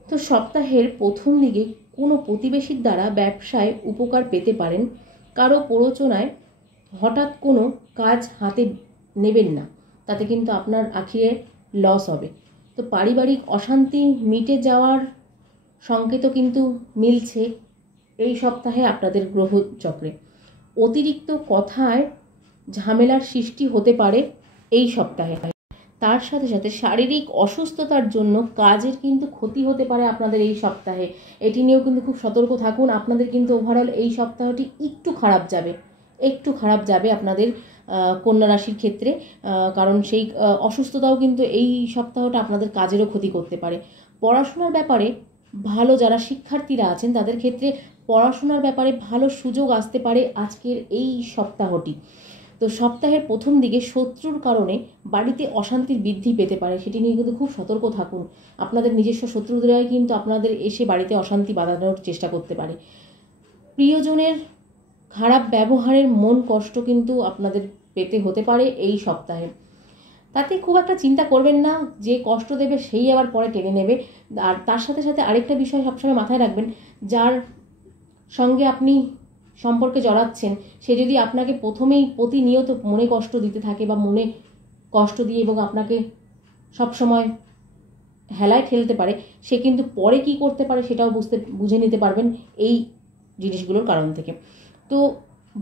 তো সপ্তাহের প্রথম দিকে কোনো প্রতিবেশীর দ্বারা ব্যবসায় উপকার পেতে পারেন। কারো প্ররোচনায় হঠাৎ কোনো কাজ হাতে নেবেন না, তাতে কিন্তু আপনার আখিরে লস হবে। তো পারিবারিক অশান্তি মিটে যাওয়ার সংকেতও কিন্তু মিলছে এই সপ্তাহে আপনাদের গ্রহচক্রে। অতিরিক্ত কথায় ঝামেলার সৃষ্টি হতে পারে এই সপ্তাহে। তার সাথে সাথে শারীরিক অসুস্থতার জন্য কাজের কিন্তু ক্ষতি হতে পারে আপনাদের এই সপ্তাহে। এটি নিয়েও কিন্তু খুব সতর্ক থাকুন। আপনাদের কিন্তু ওভারঅল এই সপ্তাহটি একটু খারাপ যাবে আপনাদের কন্যা রাশির ক্ষেত্রে। কারণ সেই অসুস্থতাও কিন্তু এই সপ্তাহটা আপনাদের কাজেরও ক্ষতি করতে পারে। পড়াশোনার ব্যাপারে ভালো যারা শিক্ষার্থীরা আছেন তাদের ক্ষেত্রে পড়াশোনার ব্যাপারে ভালো সুযোগ আসতে পারে আজকের এই সপ্তাহটি। তো সপ্তাহের প্রথম দিকে শত্রুর কারণে বাড়িতে অশান্তির বৃদ্ধি পেতে পারে, সেটি নিয়ে কিন্তু খুব সতর্ক থাকুন। আপনাদের নিজস্ব শত্রুদেরাই কিন্তু আপনাদের এসে বাড়িতে অশান্তি বাঁধানোর চেষ্টা করতে পারে। প্রিয়জনের খারাপ ব্যবহারের মন কষ্ট কিন্তু আপনাদের পেতে হতে পারে এই সপ্তাহে। তাতে খুব একটা চিন্তা করবেন না, যে কষ্ট দেবে সেই আবার পরে টেনে নেবে। আর তার সাথে সাথে আরেকটা বিষয় সবসময় মাথায় রাখবেন, যার সঙ্গে আপনি সম্পর্কে জড়াচ্ছেন সে যদি আপনাকে প্রথমেই প্রতিনিয়ত মনে কষ্ট দিতে থাকে বা মনে কষ্ট দিয়ে এবং আপনাকে সবসময় হেলায় ঠেলতে পারে, সে কিন্তু পরে কি করতে পারে সেটাও বুঝে নিতে পারবেন এই জিনিসগুলোর কারণ থেকে। তো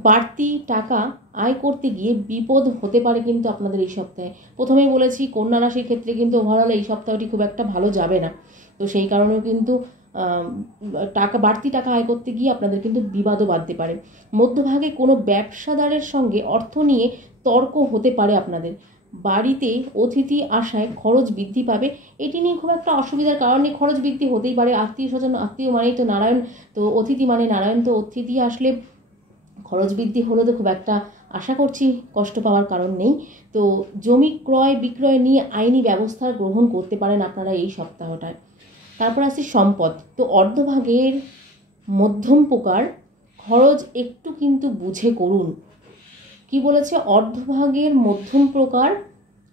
বাড়তি টাকা আয় করতে গিয়ে বিপদ হতে পারে কিন্তু আপনাদের এই সপ্তাহে। প্রথমেই বলেছি কন্যা রাশির ক্ষেত্রে কিন্তু ওভারঅল এই সপ্তাহটি খুব একটা ভালো যাবে না। তো সেই কারণেও কিন্তু বাড়তি টাকা আয় করতে গিয়ে আপনাদের কিন্তু বিবাদও বাঁধতে পারে। মধ্যভাগে কোনো ব্যবসাদারের সঙ্গে অর্থ নিয়ে তর্ক হতে পারে আপনাদের। বাড়িতে অতিথি আসায় খরচ বৃদ্ধি পাবে, এটি নিয়ে খুব একটা অসুবিধার কারণ নেই, খরচ বৃদ্ধি হতেই পারে। আত্মীয় স্বজন, আত্মীয় মানেই তো নারায়ণ, তো অতিথি মানে নারায়ণ, তো অতিথি আসলে খরচ বৃদ্ধি হলে তো খুব একটা আশা করছি কষ্ট পাওয়ার কারণ নেই। তো জমি ক্রয় বিক্রয় নিয়ে আইনি ব্যবস্থা গ্রহণ করতে পারেন আপনারা এই সপ্তাহটায়। তারপর আসছে সম্পদ। তো অর্ধভাগের মধ্যম প্রকার খরচ একটু কিন্তু বুঝে করুন। কি বলেছে? অর্ধভাগের মধ্যম প্রকার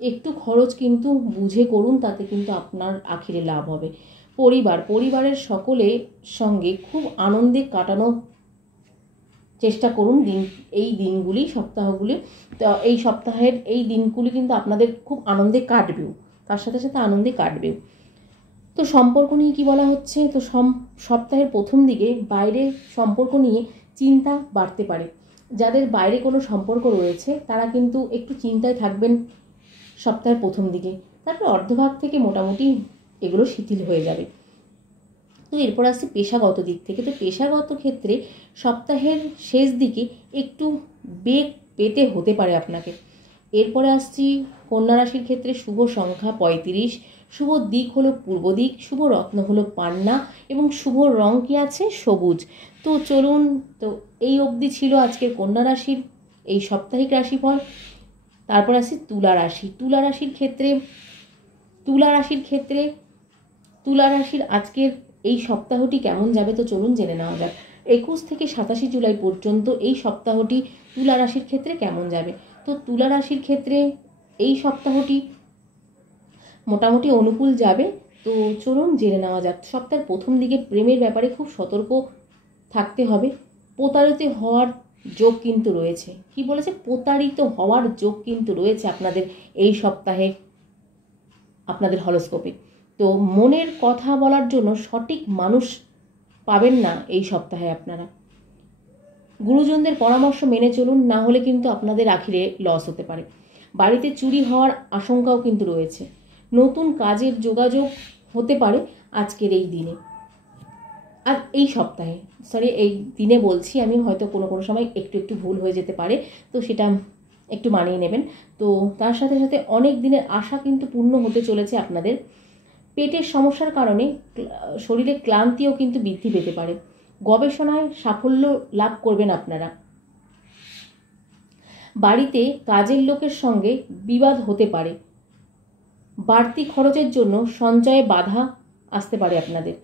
একটু খরচ কিন্তু বুঝে করুন, তাতে কিন্তু আপনার আখিরে লাভ হবে। পরিবারের সকলের সঙ্গে খুব আনন্দে কাটানো চেষ্টা করুন এই দিনগুলি, সপ্তাহগুলি। তো এই সপ্তাহের এই দিনগুলি কিন্তু আপনাদের খুব আনন্দে কাটবেও, তার সাথে সাথে আনন্দে কাটবেও। তো সম্পর্ক নিয়ে কি বলা হচ্ছে? তো সপ্তাহের প্রথম দিকে বাইরে সম্পর্ক নিয়ে চিন্তা বাড়তে পারে। যাদের বাইরে কোনো সম্পর্ক রয়েছে তারা কিন্তু একটু চিন্তায় থাকবেন সপ্তাহের প্রথম দিকে, তারপর অর্ধভাগ থেকে মোটামুটি এগুলো শিথিল হয়ে যাবে। তো এরপর আসছে পেশাগত দিক থেকে। তো পেশাগত ক্ষেত্রে সপ্তাহের শেষ দিকে একটু বেগ পেতে হতে পারে আপনাকে। এরপরে আসছি কন্যা রাশির ক্ষেত্রে শুভ সংখ্যা 35, শুভ দিক হলো পূর্ব দিক, শুভ রত্ন হলো পান্না এবং শুভ রং কি আছে? সবুজ। তো চলুন, তো এই অবধি ছিল আজকের কন্যা রাশির এই সাপ্তাহিক রাশিফল। তারপর আসছি তুলা রাশি। তুলা রাশির আজকের এই সপ্তাহটি কেমন যাবে তো চলুন জেনে নেওয়া যাক। 21 থেকে 27 জুলাই পর্যন্ত এই সপ্তাহটি তুলা রাশির ক্ষেত্রে কেমন যাবে। তো তুলা রাশির ক্ষেত্রে এই সপ্তাহটি মোটামুটি অনুকূল যাবে। তো চলুন জেনে নেওয়া যাক। সপ্তাহের প্রথম দিকে প্রেমের ব্যাপারে খুব সতর্ক থাকতে হবে। প্রতারিত হওয়ার যোগ কিন্তু রয়েছে। কি বলেছে? প্রতারিত হওয়ার যোগ কিন্তু রয়েছে আপনাদের এই সপ্তাহে, আপনাদের হরোস্কোপে। তো মনের কথা বলার জন্য সঠিক মানুষ পাবেন না এই সপ্তাহে আপনারা। গুরুজনদের পরামর্শ মেনে চলুন, না হলে কিন্তু আপনাদের আখিরে লস হতে পারে। বাড়িতে চুরি হওয়ার আশঙ্কাও কিন্তু রয়েছে। নতুন কাজের যোগাযোগ হতে পারে আজকের এই দিনে, আর এই সপ্তাহে, এই দিনে বলছি আমি, হয়তো কোনো কোনো সময় একটু ভুল হয়ে যেতে পারে, তো সেটা একটু মানিয়ে নেবেন। তো তার সাথে সাথে অনেক দিনের আশা কিন্তু পূর্ণ হতে চলেছে আপনাদের। পেটের সমস্যার কারণে শরীরে ক্লান্তিও কিন্তু বৃদ্ধি পেতে পারে। গবেষণায় সাফল্য লাভ করবেন আপনারা। বাড়িতে কাজের লোকের সঙ্গে বিবাদ হতে পারে। বাড়তি খরচের জন্য সঞ্চয়ে বাধা আসতে পারে আপনাদের।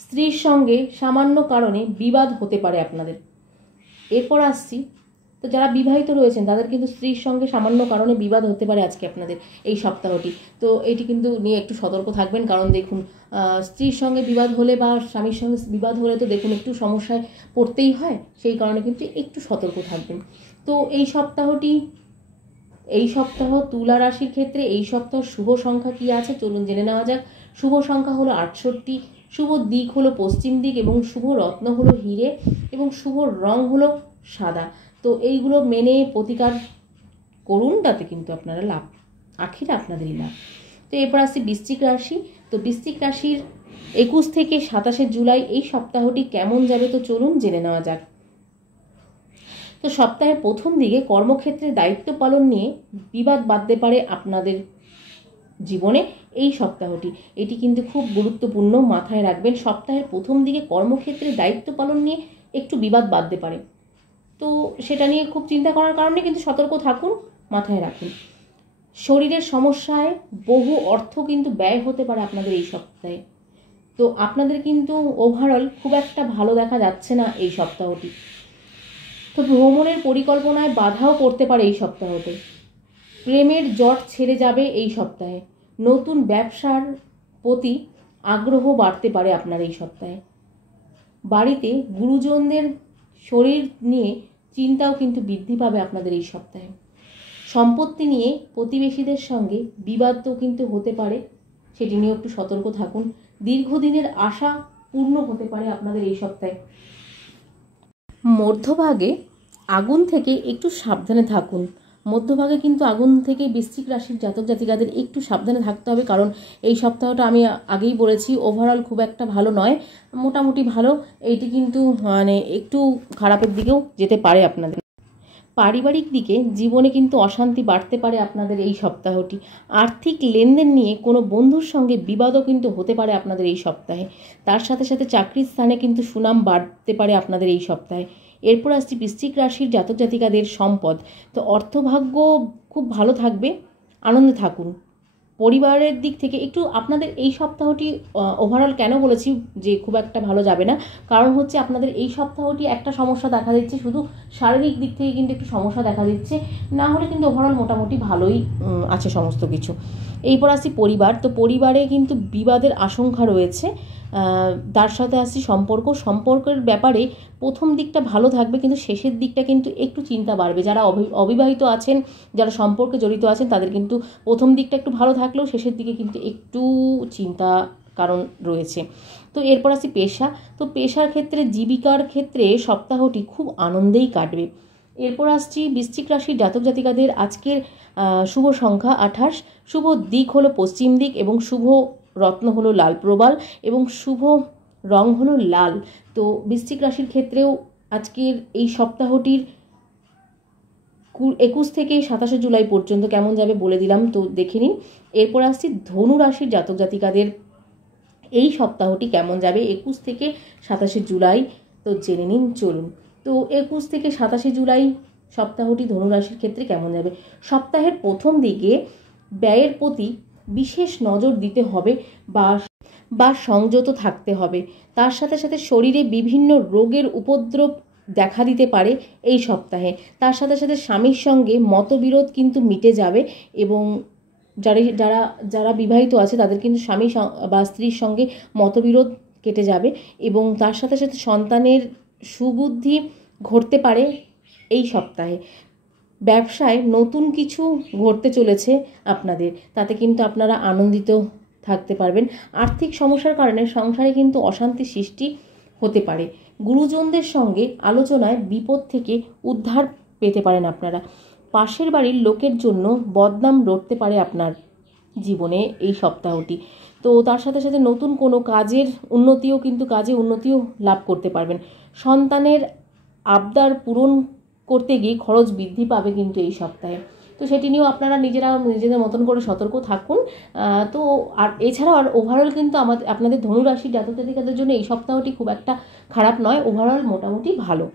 স্ত্রীর সঙ্গে সামান্য কারণে বিবাদ হতে পারে আপনাদের। এরপর আসছি, তো যারা বিবাহিত রয়েছেন তাদের কিন্তু স্ত্রীর সঙ্গে সামান্য কারণে বিবাদ হতে পারে আজকে আপনাদের এই সপ্তাহটি। তো এটি কিন্তু নিয়ে একটু সতর্ক থাকবেন, কারণ দেখুন স্ত্রীর সঙ্গে বিবাদ হলে বা স্বামীর সঙ্গে বিবাদ হলে তো দেখুন একটু সমস্যায় পড়তেই হয়, সেই কারণে কিন্তু একটু সতর্ক থাকবেন। তো এই সপ্তাহ তুলা রাশির ক্ষেত্রে এই সপ্তাহ শুভ সংখ্যা কি আছে চলুন জেনে নেওয়া যাক। শুভ সংখ্যা হলো 68, শুভ দিক হলো পশ্চিম দিক এবং শুভ রত্ন হলো হিরে এবং শুভ রং হলো সাদা। তো এইগুলো মেনে প্রতিকার করুন, তাতে কিন্তু আপনারা লাভ, আখিরে আপনাদেরই লাভ। তো এরপর আসছি বৃশ্চিক রাশি। তো বৃশ্চিক রাশির 21 থেকে 27 জুলাই এই সপ্তাহটি কেমন যাবে তো চলুন জেনে নেওয়া যাক। তো সপ্তাহের প্রথম দিকে কর্মক্ষেত্রে দায়িত্ব পালন নিয়ে বিবাদ বাঁধতে পারে আপনাদের জীবনে এই সপ্তাহটি। এটি কিন্তু খুব গুরুত্বপূর্ণ, মাথায় রাখবেন। সপ্তাহের প্রথম দিকে কর্মক্ষেত্রে দায়িত্ব পালন নিয়ে একটু বিবাদ বাঁধতে পারে। তো সেটা নিয়ে খুব চিন্তা করার কারণে কিন্তু সতর্ক থাকুন, মাথায় রাখুন। শরীরের সমস্যায় বহু অর্থ কিন্তু ব্যয় হতে পারে আপনাদের এই সপ্তাহে। তো আপনাদের কিন্তু ওভারঅল খুব একটা ভালো দেখা যাচ্ছে না এই সপ্তাহটি। তো ভ্রমণের পরিকল্পনায় বাধাও পড়তে পারে এই সপ্তাহতে। প্রেমের জট ছেড়ে যাবে এই সপ্তাহে। নতুন ব্যবসার প্রতি আগ্রহ বাড়তে পারে আপনার এই সপ্তাহে। বাড়িতে গুরুজনদের শরীর নিয়ে চিন্তাও কিন্তু বৃদ্ধি পাবে আপনাদের এই সপ্তাহে। সম্পত্তি নিয়ে প্রতিবেশীদের সঙ্গে বিবাদও কিন্তু হতে পারে, সেটি নিয়ে একটু সতর্ক থাকুন। দীর্ঘদিনের আশা পূর্ণ হতে পারে আপনাদের এই সপ্তাহে। মধ্যভাগে আগুন থেকে একটু সাবধানে থাকুন। মধ্যভাগে কিন্তু আগুন থেকে বৃশ্চিক রাশির জাতক জাতিকাদের একটু সাবধানে থাকতে হবে, কারণ এই সপ্তাহটা আমি আগেই বলেছি ওভারঅল খুব একটা ভালো নয়, মোটামুটি ভালো। এইটি কিন্তু মানে একটু খারাপের দিকেও যেতে পারে আপনাদের। পারিবারিক দিকে জীবনে কিন্তু অশান্তি বাড়তে পারে আপনাদের এই সপ্তাহটি। আর্থিক লেনদেন নিয়ে কোনো বন্ধুর সঙ্গে বিবাদও কিন্তু হতে পারে আপনাদের এই সপ্তাহে। তার সাথে সাথে চাকরির স্থানে কিন্তু সুনাম বাড়তে পারে আপনাদের এই সপ্তাহে। এরপর আসছি বৃশ্চিক রাশির জাতক জাতিকাদের সম্পদ। তো অর্থভাগ্য খুব ভালো থাকবে, আনন্দে থাকুন। পরিবারের দিক থেকে একটু আপনাদের এই সপ্তাহটি ওভারঅল কেন বলেছি যে খুব একটা ভালো যাবে না, কারণ হচ্ছে আপনাদের এই সপ্তাহটি একটা সমস্যা দেখা দিচ্ছে, শুধু শারীরিক দিক থেকে কিন্তু একটু সমস্যা দেখা দিচ্ছে, না হলে কিন্তু ওভারঅল মোটামুটি ভালোই আছে সমস্ত কিছু। এরপর আসছি পরিবার। তো পরিবারে কিন্তু বিবাদের আশঙ্কা রয়েছে। তার সাথে আসছি সম্পর্কের ব্যাপারে প্রথম দিকটা ভালো থাকবে, কিন্তু শেষের দিকটা কিন্তু একটু চিন্তা বাড়বে। যারা অবিবাহিত আছেন, যারা সম্পর্কে জড়িত আছেন, তাদের কিন্তু প্রথম দিকটা একটু ভালো থাকলেও শেষের দিকে কিন্তু একটু চিন্তা কারণ রয়েছে। তো এরপর আসি পেশা। তো পেশার ক্ষেত্রে, জীবিকার ক্ষেত্রে সপ্তাহটি খুব আনন্দেই কাটবে। এরপর আসছি বৃশ্চিক রাশির জাতক জাতিকাদের আজকের শুভ সংখ্যা 28, শুভ দিক হলো পশ্চিম দিক এবং শুভ রত্ন হলো লাল প্রবাল এবং শুভ রং হলো লাল। তো বৃশ্চিক রাশির ক্ষেত্রেও আজকের এই সপ্তাহটির 21 থেকে 27 জুলাই পর্যন্ত কেমন যাবে বলে দিলাম, তো দেখে নিন। এরপর আসছি ধনু রাশির জাতক জাতিকাদের এই সপ্তাহটি কেমন যাবে 21 থেকে 27 জুলাই, তো জেনে নিন চলুন। তো 21 থেকে 27 জুলাই সপ্তাহটি ধনু রাশির ক্ষেত্রে কেমন যাবে। সপ্তাহের প্রথম দিকে ব্যয়ের প্রতি বিশেষ নজর দিতে হবে বা সংযত থাকতে হবে। তার সাথে সাথে শরীরে বিভিন্ন রোগের উপদ্রব দেখা দিতে পারে এই সপ্তাহে। তার সাথে সাথে স্বামীর সঙ্গে মতবিরোধ কিন্তু মিটে যাবে এবং যারা যারা বিবাহিত আছে তাদের কিন্তু স্বামী বা স্ত্রীর সঙ্গে মতবিরোধ কেটে যাবে এবং তার সাথে সাথে সন্তানের সুবুদ্ধি ঘটতে পারে এই সপ্তাহে। ব্যবসায় নতুন কিছু ঘটতে চলেছে আপনাদের, তাতে কিন্তু আপনারা আনন্দিত থাকতে পারবেন। আর্থিক সমস্যার কারণে সংসারে কিন্তু অশান্তি সৃষ্টি হতে পারে। গুরুজনদের সঙ্গে আলোচনায় বিপদ থেকে উদ্ধার পেতে পারেন আপনারা। পাশের বাড়ির লোকের জন্য বদনাম রটতে পারে আপনার জীবনে এই সপ্তাহটি। তো তার সাথে সাথে নতুন কোনো কাজে উন্নতিও লাভ করতে পারবেন। সন্তানের আবদার পূরণ করতে গিয়ে খরচ বৃদ্ধি পাবে কিন্তু এই সপ্তাহে। তো সেটি নিয়েও আপনারা নিজেদের মতন করে সতর্ক থাকুন। তো আর এছাড়াও আর ওভারঅল কিন্তু আপনাদের ধনুরাশির জাতক জাতিকাদের জন্য এই সপ্তাহটি খুব একটা খারাপ নয়, ওভারঅল মোটামুটি ভালো।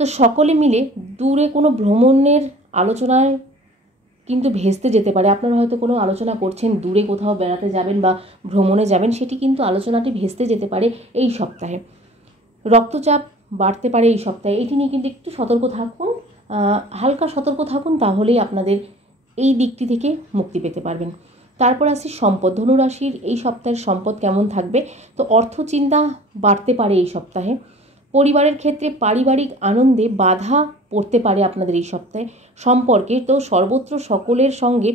তো সকলে মিলে দূরে কোনো ভ্রমণের আলোচনায় কিন্তু ভেস্তে যেতে পারে। আপনারা হয়তো কোনো আলোচনা করছেন, দূরে কোথাও বেড়াতে যাবেন বা ভ্রমণে যাবেন, সেটি কিন্তু আলোচনাটি ভেস্তে যেতে পারে এই সপ্তাহে। রক্তচাপ বাড়তে পারে এই সপ্তাহে, এটি নিয়ে কিন্তু একটু সতর্ক থাকুন, হালকা সতর্ক থাকুন, তাহলেই আপনাদের এই দিকটি থেকে মুক্তি পেতে পারবেন। তারপর আসি সম্পদ। ধনুরাশির এই সপ্তাহের সম্পদ কেমন থাকবে। তো অর্থ চিন্তা বাড়তে পারে এই সপ্তাহে। পরিবারের ক্ষেত্রে পারিবারিক আনন্দে বাধা পড়তে পারে আপনাদের এই সপ্তাহে। সম্পর্কে তো সর্বত্র সকলের সঙ্গে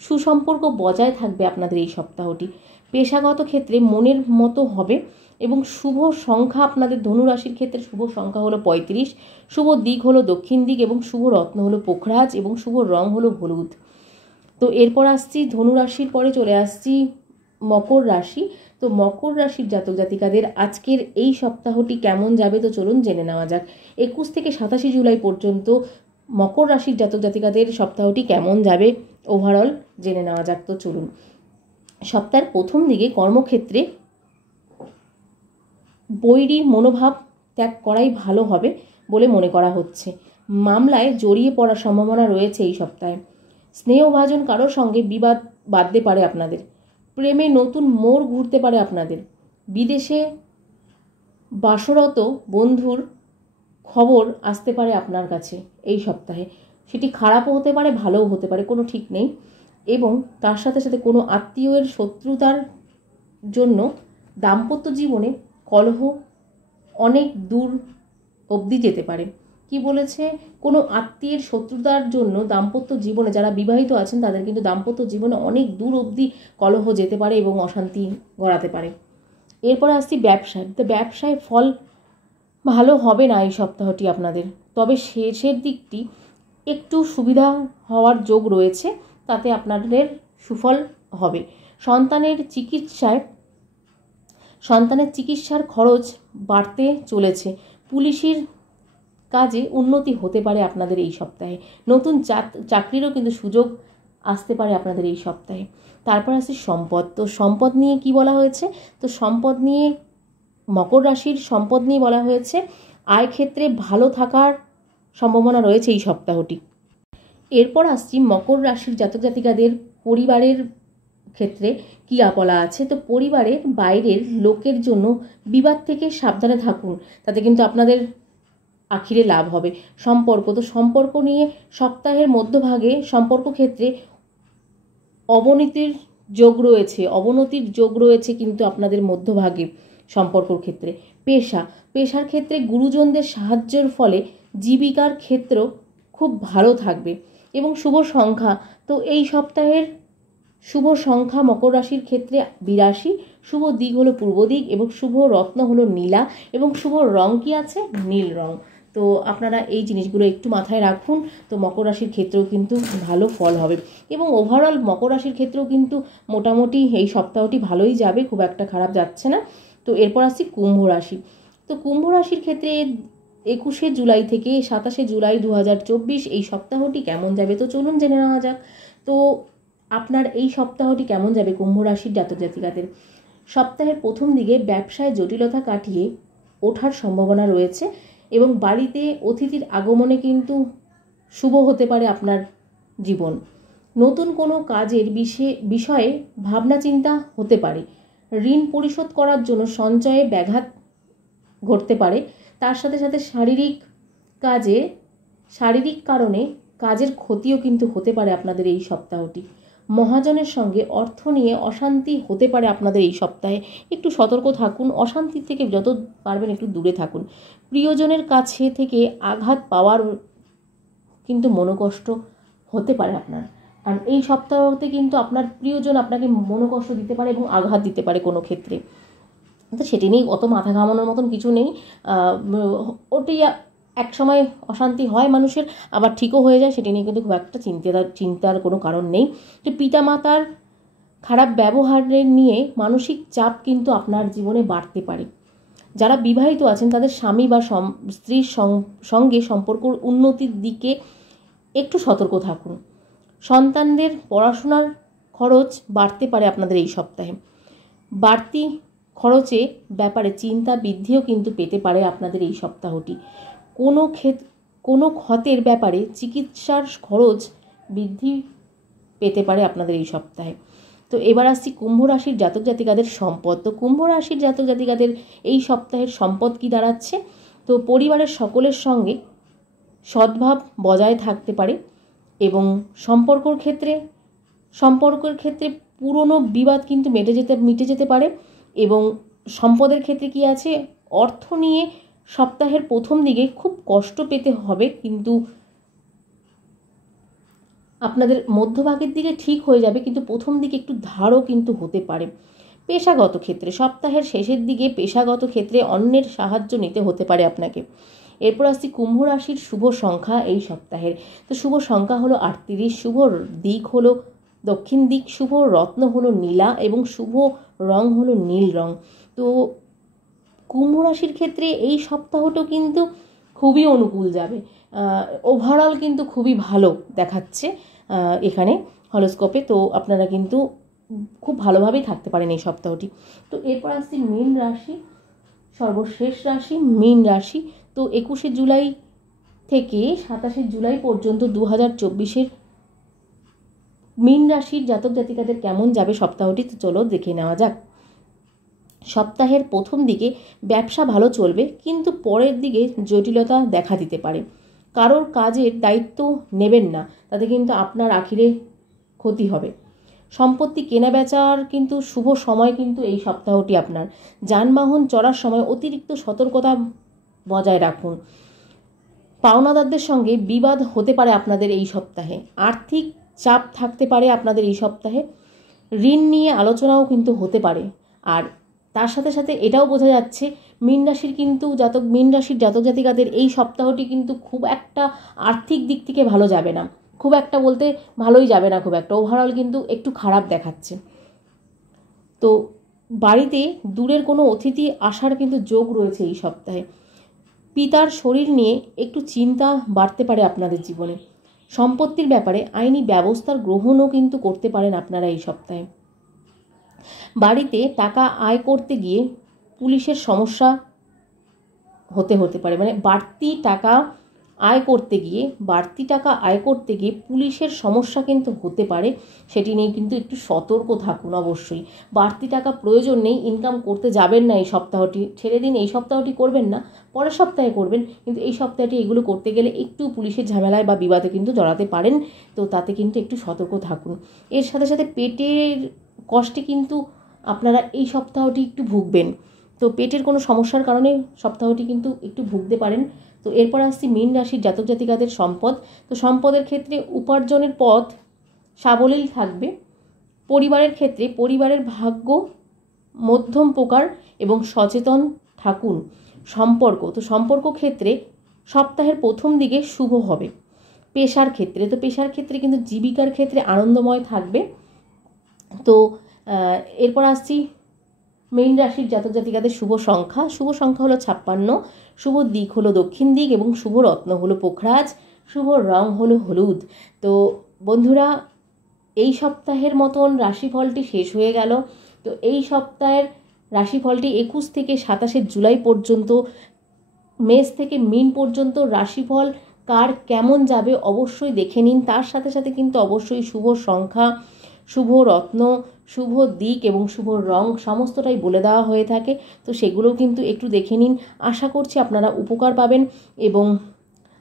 সুসম্পর্ক বজায় থাকবে আপনাদের এই সপ্তাহটি। পেশাগত ক্ষেত্রে মনের মতো হবে এবং শুভ সংখ্যা আপনাদের ধনুরাশির ক্ষেত্রে শুভ সংখ্যা হলো 35, শুভ দিক হলো দক্ষিণ দিক এবং শুভ রত্ন হলো পোখরাজ এবং শুভ রং হলো হলুদ। তো এরপর আসছি ধনুরাশির পরে চলে আসছি মকর রাশি। তো মকর রাশির জাতক জাতিকাদের আজকের এই সপ্তাহটি কেমন যাবে তো চলুন জেনে নেওয়া যাক। 21 থেকে 27 জুলাই পর্যন্ত মকর রাশির জাতক জাতিকাদের সপ্তাহটি কেমন যাবে ওভারঅল জেনে নেওয়া যাক। তো চলুন। সপ্তাহের প্রথম দিকে কর্মক্ষেত্রে বৈরী মনোভাব ত্যাগ করাই ভালো হবে। বলে মনে করা হচ্ছে। মামলায় জড়িয়ে পড়ার সম্ভাবনা রয়েছে এই সপ্তাহে। স্নেহভাজন কারোর সঙ্গে বিবাদ বাঁধতে পারে আপনাদের। প্রেমে নতুন মোড় ঘুরতে পারে আপনাদের। বিদেশে বাসরত বন্ধুর খবর আসতে পারে আপনার কাছে এই সপ্তাহে। সেটি খারাপও হতে পারে, ভালোও হতে পারে, কোনো ঠিক নেই। এবং তার সাথে সাথে কোনো আত্মীয়ের শত্রুতার জন্য দাম্পত্য জীবনে কলহ অনেক দূর অবধি যেতে পারে। কি বলেছে, কোনো আত্মীয়ের শত্রুতার জন্য দাম্পত্য জীবনে যারা বিবাহিত আছেন তাদের কিন্তু দাম্পত্য জীবনে অনেক দূর অবধি কলহ যেতে পারে এবং অশান্তি গড়াতে পারে। এরপরে আসছি ব্যবসায়। তো ব্যবসায় ফল ভালো হবে না এই সপ্তাহটি আপনাদের, তবে শেষের দিকটি একটু সুবিধা হওয়ার যোগ রয়েছে, তাতে আপনাদের সুফল হবে। সন্তানের চিকিৎসার খরচ বাড়তে চলেছে। পুলিশের কাজে উন্নতি হতে পারে আপনাদের এই সপ্তাহে। নতুন চাকরিরও কিন্তু সুযোগ আসতে পারে আপনাদের এই সপ্তাহে। তারপর আছে সম্পদ। তো সম্পদ নিয়ে কি বলা হয়েছে, তো সম্পদ নিয়ে মকর রাশির সম্পদ নিয়ে বলা হয়েছে আয় ক্ষেত্রে ভালো থাকার সম্ভাবনা রয়েছে এই সপ্তাহটি। এরপর আসছি মকর রাশির জাতক জাতিকাদের পরিবারের ক্ষেত্রে কি বলা আছে। তো পরিবারের বাইরের লোকের জন্য বিবাদ থেকে সাবধানে থাকুন, তাতে কিন্তু আপনাদের আখিরে লাভ হবে। তো সম্পর্ক নিয়ে সপ্তাহের মধ্যভাগে সম্পর্ক ক্ষেত্রে অবনতির যোগ রয়েছে কিন্তু আপনাদের মধ্যভাগে সম্পর্কর ক্ষেত্রে। পেশার ক্ষেত্রে গুরুজনদের সাহায্যের ফলে জীবিকার ক্ষেত্র খুব ভালো থাকবে। এবং শুভ সংখ্যা, তো এই সপ্তাহের শুভ সংখ্যা মকর রাশির ক্ষেত্রে 82, শুভ দিক হলো পূর্ব দিক এবং শুভ রত্ন হলো নীলা এবং শুভ রং কি আছে, নীল রং। তো আপনারা এই জিনিসগুলো একটু মাথায় রাখুন। তো মকর রাশির ক্ষেত্রেও কিন্তু ভালো ফল হবে এবং ওভারঅল মকর রাশির ক্ষেত্রেও কিন্তু মোটামুটি এই সপ্তাহটি ভালোই যাবে, খুব একটা খারাপ যাচ্ছে না। তো এরপর আসছি কুম্ভ রাশি। তো কুম্ভ রাশির ক্ষেত্রে 21শে জুলাই থেকে 27শে জুলাই 2024 এই সপ্তাহটি কেমন যাবে, তো চলুন জেনে নেওয়া যাক। তো আপনার এই সপ্তাহটি কেমন যাবে কুম্ভ রাশির জাতক জাতিকাদের। সপ্তাহের প্রথম দিকে ব্যবসায় জটিলতা কাটিয়ে ওঠার সম্ভাবনা রয়েছে এবং বাড়িতে অতিথির আগমনে কিন্তু শুভ হতে পারে আপনার জীবন। নতুন কোনো কাজের বিষয়ে ভাবনা চিন্তা হতে পারে। ঋণ পরিশোধ করার জন্য সঞ্চয়ে ব্যাঘাত ঘটতে পারে। তার সাথে সাথে শারীরিক কারণে কাজের ক্ষতিও কিন্তু হতে পারে আপনাদের এই সপ্তাহটি। মহাজনের সঙ্গে অর্থ নিয়ে অশান্তি হতে পারে আপনাদের এই সপ্তাহে, একটু সতর্ক থাকুন। অশান্তি থেকে যত পারবেন একটু দূরে থাকুন। প্রিয়জনের কাছে থেকে আঘাত পাওয়ার কিন্তু মনোকষ্ট হতে পারে আপনার। আর এই সপ্তাহতে কিন্তু আপনার প্রিয়জন আপনাকে মনোকষ্ট দিতে পারে এবং আঘাত দিতে পারে কোনো ক্ষেত্রে। তো সেটি নিয়ে অত মাথা ঘামানোর মতন কিছু নেই। ওটি এক সময় অশান্তি হয় মানুষের, আবার ঠিকও হয়ে যায়, সেটি নিয়ে কিন্তু খুব একটা চিন্তার কোনো কারণ নেই। তো পিতামাতার খারাপ ব্যবহারের নিয়ে মানসিক চাপ কিন্তু আপনার জীবনে বাড়তে পারে। যারা বিবাহিত আছেন তাদের স্বামী বা স্ত্রীর সঙ্গে সম্পর্কর উন্নতির দিকে একটু সতর্ক থাকুন। সন্তানদের পড়াশোনার খরচ বাড়তে পারে আপনাদের এই সপ্তাহে। বাড়তি খরচে ব্যাপারে চিন্তা বৃদ্ধিও কিন্তু পেতে পারে আপনাদের এই সপ্তাহটি। কোনো ক্ষতের ব্যাপারে চিকিৎসার খরচ বৃদ্ধি পেতে পারে আপনাদের এই সপ্তাহে। তো এবার আসছি কুম্ভ রাশির জাতক জাতিকাদের সম্পদ। তো কুম্ভ রাশির জাতক জাতিকাদের এই সপ্তাহের সম্পদ কি দাঁড়াচ্ছে, তো পরিবারের সকলের সঙ্গে সদ্ভাব বজায় থাকতে পারে এবং সম্পর্কের ক্ষেত্রে পুরনো বিবাদ কিন্তু মিটে যেতে পারে। এবং সম্পদের ক্ষেত্রে কি আছে, অর্থ নিয়ে সপ্তাহের প্রথম দিকে খুব কষ্ট পেতে হবে, কিন্তু আপনাদের মধ্যভাগের দিকে ঠিক হয়ে যাবে, কিন্তু প্রথম দিকে একটু ধারও কিন্তু হতে পারে। পেশাগত ক্ষেত্রে সপ্তাহের শেষের দিকে পেশাগত ক্ষেত্রে অন্যের সাহায্য নিতে হতে পারে আপনাকে। এরপর আসছি কুম্ভ রাশির শুভ সংখ্যা এই সপ্তাহের। তো শুভ সংখ্যা হলো 38, শুভ দিক হলো দক্ষিণ দিক, শুভ রত্ন হলো নীলা এবং শুভ রং হলো নীল রং। তো কুম্ভ রাশির ক্ষেত্রে এই সপ্তাহটাও কিন্তু খুবই অনুকূল যাবে। ওভারঅল কিন্তু খুবই ভালো দেখাচ্ছে এখানে হরোস্কোপে। তো আপনারা কিন্তু খুব ভালোভাবেই থাকতে পারেন এই সপ্তাহটি। তো এরপর আসছি মীন রাশি। সর্বশেষ রাশি মীন রাশি। তো 21শে জুলাই থেকে 27শে জুলাই পর্যন্ত 2024-এর মীন রাশির জাতক জাতিকাদের কেমন যাবে সপ্তাহটি, তো চলো দেখে নেওয়া যাক। সপ্তাহের প্রথম দিকে ব্যবসা ভালো চলবে, কিন্তু পরের দিকে জটিলতা দেখা দিতে পারে। কারোর কাজের দায়িত্ব নেবেন না, তাতে কিন্তু আপনার আখিরে ক্ষতি হবে। সম্পত্তি কেনা বেচার কিন্তু শুভ সময় কিন্তু এই সপ্তাহটি আপনার। যানবাহন চড়ার সময় অতিরিক্ত সতর্কতা বজায় রাখুন। পাওনাদারদের সঙ্গে বিবাদ হতে পারে আপনাদের এই সপ্তাহে। আর্থিক চাপ থাকতে পারে আপনাদের এই সপ্তাহে। ঋণ নিয়ে আলোচনাও কিন্তু হতে পারে। আর তার সাথে সাথে এটাও বোঝা যাচ্ছে মীন রাশির জাতক জাতিকাদের এই সপ্তাহটি কিন্তু খুব একটা আর্থিক দিক থেকে ভালো যাবে না। খুব একটা বলতে ভালোই যাবে না, খুব একটা ওভারঅল কিন্তু একটু খারাপ দেখাচ্ছে। তো বাড়িতে দূরের কোনো অতিথি আসার কিন্তু যোগ রয়েছে এই সপ্তাহে। পিতার শরীর নিয়ে একটু চিন্তা বাড়তে পারে আপনাদের জীবনে। সম্পত্তির ব্যাপারে আইনি ব্যবস্থার গ্রহণও কিন্তু করতে পারেন আপনারা এই সপ্তাহে। বাড়িতে টাকা আয় করতে গিয়ে পুলিশের সমস্যা হতে পারে, মানে বাড়তি টাকা আয় করতে গিয়ে পুলিশের সমস্যা কিন্তু হতে পারে। সেটি নিয়ে কিন্তু একটু সতর্ক থাকুন অবশ্যই। বাড়তি টাকা প্রয়োজন নেই, ইনকাম করতে যাবেন না এই সপ্তাহটি, ছেড়ে দিন। এই সপ্তাহটি করবেন না, পরের সপ্তাহে করবেন, কিন্তু এই সপ্তাহটি এগুলো করতে গেলে একটু পুলিশের ঝামেলায় বা বিবাদে কিন্তু জড়াতে পারেন। তো তাতে কিন্তু একটু সতর্ক থাকুন। এর সাথে সাথে পেটের কষ্টে কিন্তু আপনারা এই সপ্তাহটি একটু ভুগবেন। তো পেটের কোনো সমস্যার কারণে সপ্তাহটি কিন্তু একটু ভুগতে পারেন। তো এরপর আসছি মীন রাশির জাতক জাতিকাদের সম্পদ। তো সম্পদের ক্ষেত্রে উপার্জনের পথ সাবলীল থাকবে। পরিবারের ক্ষেত্রে পরিবারের ভাগ্য মধ্যম প্রকার এবং সচেতন থাকুন। সম্পর্ক ক্ষেত্রে সপ্তাহের প্রথম দিকে শুভ হবে। পেশার ক্ষেত্রে কিন্তু জীবিকার ক্ষেত্রে আনন্দময় থাকবে। তো এরপর আসছি মীন রাশির জাতক জাতিকাদের শুভ সংখ্যা হলো 56, শুভ দিক হলো দক্ষিণ দিক এবং শুভ রত্ন হলো পোখরাজ, শুভ রং হলো হলুদ। তো বন্ধুরা, এই সপ্তাহের মতন রাশিফলটি শেষ হয়ে গেল। তো এই সপ্তাহের রাশিফলটি 21 থেকে 27শে জুলাই পর্যন্ত, মেষ থেকে মীন পর্যন্ত রাশিফল কার কেমন যাবে অবশ্যই দেখে নিন। তার সাথে সাথে কিন্তু অবশ্যই শুভ সংখ্যা, শুভ রত্ন, শুভ দিক এবং শুভ রং সমস্তটাই বলে দেওয়া হয়ে থাকে। তো সেগুলোও কিন্তু একটু দেখে নিন। আশা করছি আপনারা উপকার পাবেন এবং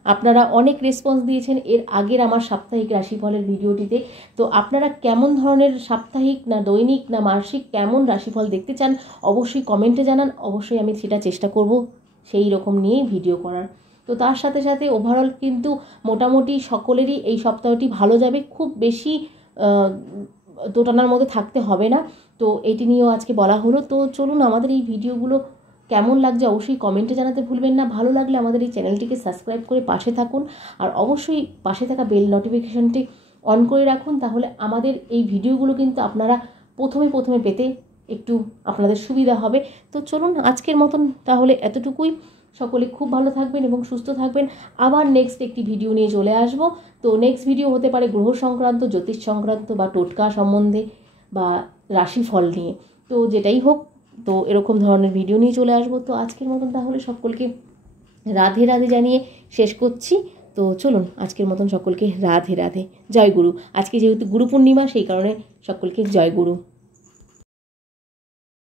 আপনারা অনেক রেসপন্স দিয়েছেন এর আগের আমার সাপ্তাহিক রাশিফলের ভিডিওটিতে। তো আপনারা কেমন ধরনের সাপ্তাহিক না দৈনিক না মাসিক কেমন রাশিফল দেখতে চান অবশ্যই কমেন্টে জানান। অবশ্যই আমি সেটা চেষ্টা করব সেই রকম নিয়েই ভিডিও করার। তো তার সাথে সাথে ওভারঅল কিন্তু মোটামুটি সকলেরই এই সপ্তাহটি ভালো যাবে। খুব বেশি দোটানার মধ্যে থাকতে হবে না। তো এটি নিয়েও আজকে বলা হলো। তো চলুন, আমাদের এই ভিডিওগুলো কেমন লাগছে অবশ্যই কমেন্টে জানাতে ভুলবেন না। ভালো লাগলে আমাদের এই চ্যানেলটিকে সাবস্ক্রাইব করে পাশে থাকুন, আর অবশ্যই পাশে থাকা বেল নোটিফিকেশনটি অন করে রাখুন। তাহলে আমাদের এই ভিডিওগুলো কিন্তু আপনারা প্রথমে পেতে একটু আপনাদের সুবিধা হবে। তো চলুন, আজকের মতন তাহলে এতটুকুই। সকলে খুব ভালো থাকবেন এবং সুস্থ থাকবেন। আবার নেক্সট একটি ভিডিও নিয়ে চলে আসব। তো নেক্সট ভিডিও হতে পারে গ্রহ সংক্রান্ত, জ্যোতিষ সংক্রান্ত বা টোটকা সম্বন্ধে বা রাশিফল নিয়ে। তো যেটাই হোক, তো এরকম ধরনের ভিডিও নিয়ে চলে আসবো। তো আজকের মতন তাহলে সকলকে রাধে রাধে জানিয়ে শেষ করছি। তো চলুন, আজকের মতন সকলকে রাধে রাধে, জয় গুরু। আজকে যেহেতু গুরু পূর্ণিমা, সেই কারণে সকলকে জয় গুরু।